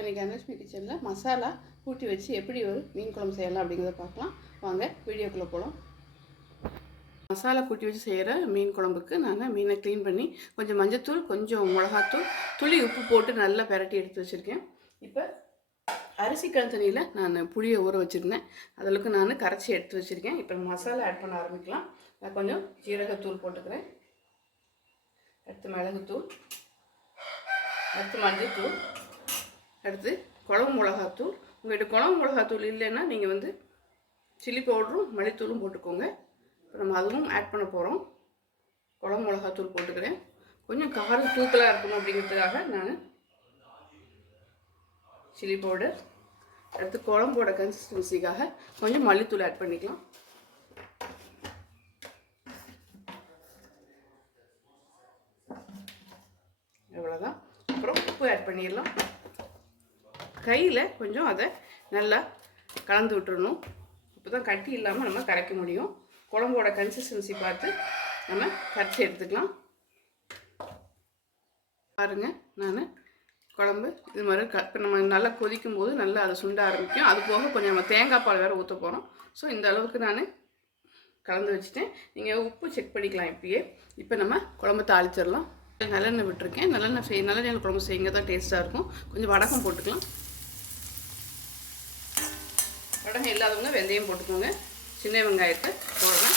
இப்போ இன்றைக்கி அனலட்சுமி கிச்சனில் மசாலா கூட்டி வச்சு எப்படி ஒரு மீன் குழம்பு செய்யலாம் அப்படிங்கிறத பார்க்கலாம். வாங்க வீடியோக்குள்ளே போகலாம் மசாலா கூட்டி வச்சு செய்கிற மீன் குழம்புக்கு நான் மீனை க்ளீன் பண்ணி கொஞ்சம் மஞ்சத்தூள் கொஞ்சம் மிளகாத்தூள் துளி உப்பு போட்டு நல்லா பெரட்டி எடுத்து வச்சுருக்கேன். இப்போ அரிசி கழுத்தணியில் நான் புளியை ஊற வச்சுருந்தேன். அதற்கு நான் கரைச்சி எடுத்து வச்சுருக்கேன். இப்போ மசாலா ஆட் பண்ண ஆரம்பிக்கலாம். நான் கொஞ்சம் ஜீரகத்தூள் போட்டுக்கிறேன். அடுத்து மிளகுத்தூள் அடுத்து மஞ்சத்தூள். அடுத்து குழம்பு மிளகாத்தூள். உங்கள்கிட்ட குழம்பு மிளகாத்தூள் இல்லைன்னா நீங்கள் வந்து சில்லி பவுடரும் மல்லித்தூளும் போட்டுக்கோங்க. இப்போ நம்ம அதுவும் ஆட் பண்ண போகிறோம் குழம்பு மிளகாத்தூள் போட்டுக்கிறேன். கொஞ்சம் காரம் தூக்கலாக இருக்கணும் அப்படிங்கிறதுக்காக நான் சில்லி பவுடர் அடுத்து குழம்போட கன்சிஸ்டன்சிக்காக கொஞ்சம் மல்லித்தூள் ஆட் பண்ணிக்கலாம். இவ்வளோதான் அப்புறம் உப்பு ஆட் பண்ணிடலாம். கையில் கொஞ்சம் அதை நல்லா கலந்து விட்டுறணும். அப்போ தான் கட்டி இல்லாமல் நம்ம கரைக்க முடியும். குழம்போட கன்சிஸ்டன்சி பார்த்து நம்ம கரைச்சி எடுத்துக்கலாம். பாருங்கள் நான் குழம்பு இது மாதிரி க இப்போ நம்ம நல்லா கொதிக்கும் போது நல்லா அதை சுண்ட ஆரம்பிக்கும். அது போக கொஞ்சம் நம்ம தேங்காய் பால் வேறு ஊற்ற போகிறோம் ஸோ இந்த அளவுக்கு நான் கலந்து வச்சுட்டேன். நீங்கள் உப்பு செக் பண்ணிக்கலாம் இப்பயே. இப்போ நம்ம குழம்பு தாளிச்சிடலாம். நல்லெண்ணெய் விட்டுருக்கேன். நல்லெண்ணெய் செய் நல்லெண்ணெய் குழம்பு செய்யுங்க தான் டேஸ்ட்டாக இருக்கும். கொஞ்சம் வடகம் போட்டுக்கலாம். கடகம் இல்லாதவங்க வெந்தயம் போட்டுக்கோங்க. சின்ன வெங்காயத்தை போடுறேன்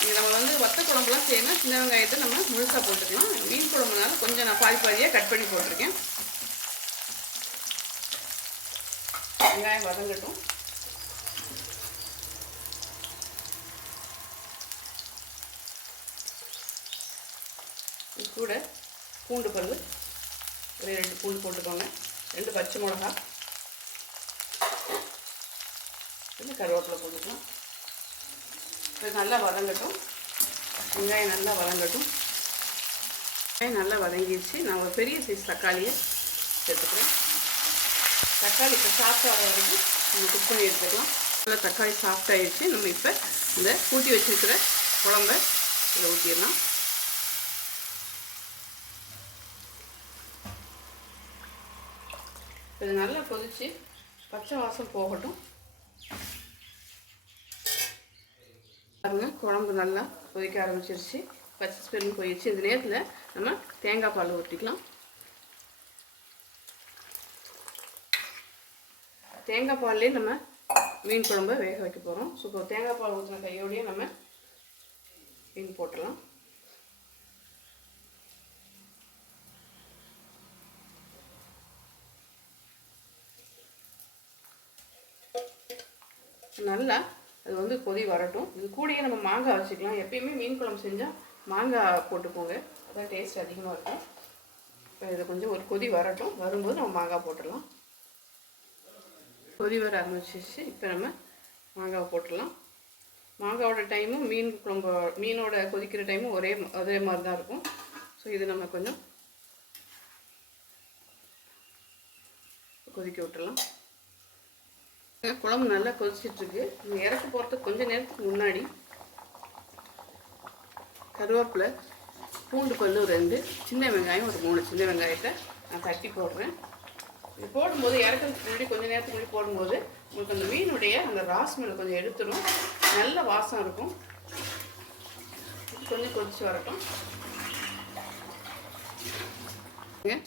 இங்கே நம்ம வந்து வத்த குழம்புலாம் செய்யணும். சின்ன வெங்காயத்தை நம்ம முழுசாக போட்டுக்கலாம். மீன் குழம்புனால கொஞ்சம் நான் பாதி பாதியாக கட் பண்ணி போட்டிருக்கேன். வெங்காயம் வதங்கட்டும். கூட பூண்டு பல் ஒரு ரெண்டு பூண்டு போட்டுக்கோங்க. ரெண்டு பச்சை மிளகா ரெண்டு கருவேப்பிலை போட்டுக்கலாம். இது நல்லா வதங்கட்டும். வெங்காயம் நல்லா வதங்கட்டும். வெங்காயம் நல்லா வதங்கிடுச்சு நான் ஒரு பெரிய சைஸ் தக்காளியை சேர்த்துக்கிறேன். தக்காளி இப்போ சாஃப்ட் வரைக்கும் நம்ம குக் பண்ணி எடுத்துக்கலாம். நல்லா தக்காளி சாஃப்டாகிடுச்சு நம்ம இப்போ இந்த கூட்டி வச்சுருக்கிற குழம்ப இதில் ஊற்றிடலாம் இது நல்லா கொதிச்சு பச்சை வாசம் போகட்டும். குழம்பு நல்லா கொதிக்க ஆரம்பிச்சிருச்சு. பச்சை ஸ்மெல் போயிடுச்சு. இந்த நேரத்தில் நம்ம தேங்காய் பால் ஊற்றிக்கலாம் தேங்காய் பால்லே நம்ம மீன் குழம்பை வேக வைக்க போகிறோம் ஸோ இப்போ தேங்காய் பால் ஊற்றின கையோடையே நம்ம மீன் போட்டலாம் நல்லா அது வந்து கொதி வரட்டும். இது கூடயே நம்ம மாங்காய் வச்சுக்கலாம் எப்பயுமே மீன் குழம்பு செஞ்சால் மாங்காய் போட்டுக்கோங்க. அதான் டேஸ்ட் அதிகமாக இருக்கும். இப்போ இது கொஞ்சம் ஒரு கொதி வரட்டும். வரும்போது நம்ம மாங்காய் போட்டுடலாம். கொதி வர ஆரம்பிச்சிச்சு இப்போ நம்ம மாங்காவை போட்டுடலாம். மாங்காவோட டைமும் மீன் குழம்பு மீனோட கொதிக்கிற டைமும் ஒரே அதே மாதிரி தான் இருக்கும். ஸோ இது நம்ம கொஞ்சம் கொதிக்க விட்டுடலாம். குழம்பு நல்லா கொதிச்சிட்ருக்கு. நம்ம இறக்க போகிறதுக்கு கொஞ்சம் நேரத்துக்கு முன்னாடி கருவேப்பிலை பூண்டு பல்லு ரெண்டு சின்ன வெங்காயம் ஒரு மூணு சின்ன வெங்காயத்தை நான் தட்டி போடுறேன். இது போடும்போது இறக்கிறதுக்கு முன்னாடி கொஞ்சம் நேரத்துக்கு முன்னாடி போடும்போது உங்களுக்கு அந்த மீனுடைய அந்த ராஸ்மெல் கொஞ்சம் எடுத்துடும் நல்ல வாசம் இருக்கும். கொஞ்சம் கொதிச்சு வரட்டும்.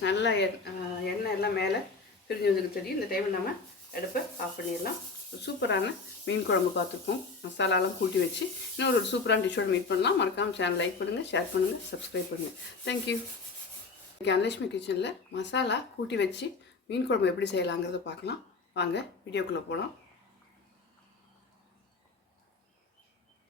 நல்லா எண்ணெய் எல்லாம் மேலே பிரிஞ்சு வந்துருக்கு தெரியும். இந்த டைமில் நம்ம அடுப்பை ஆஃப் பண்ணிடலாம். சூப்பரான மீன் குழம்பு பார்த்துருக்கோம் மசாலாலாம் கூட்டி வச்சு இன்னொரு ஒரு சூப்பரான டிஷ்ஷோட மீட் பண்ணலாம். மறக்காமல் சேனல் லைக் பண்ணுங்கள் ஷேர் பண்ணுங்கள் சப்ஸ்கிரைப் பண்ணுங்கள் தேங்க்யூ இன்றைக்கி அனலட்சுமி கிச்சனில் மசாலா கூட்டி வச்சு மீன் குழம்பு எப்படி செய்யலாங்கிறத பார்க்கலாம். வாங்க வீடியோக்குள்ளே போகலாம்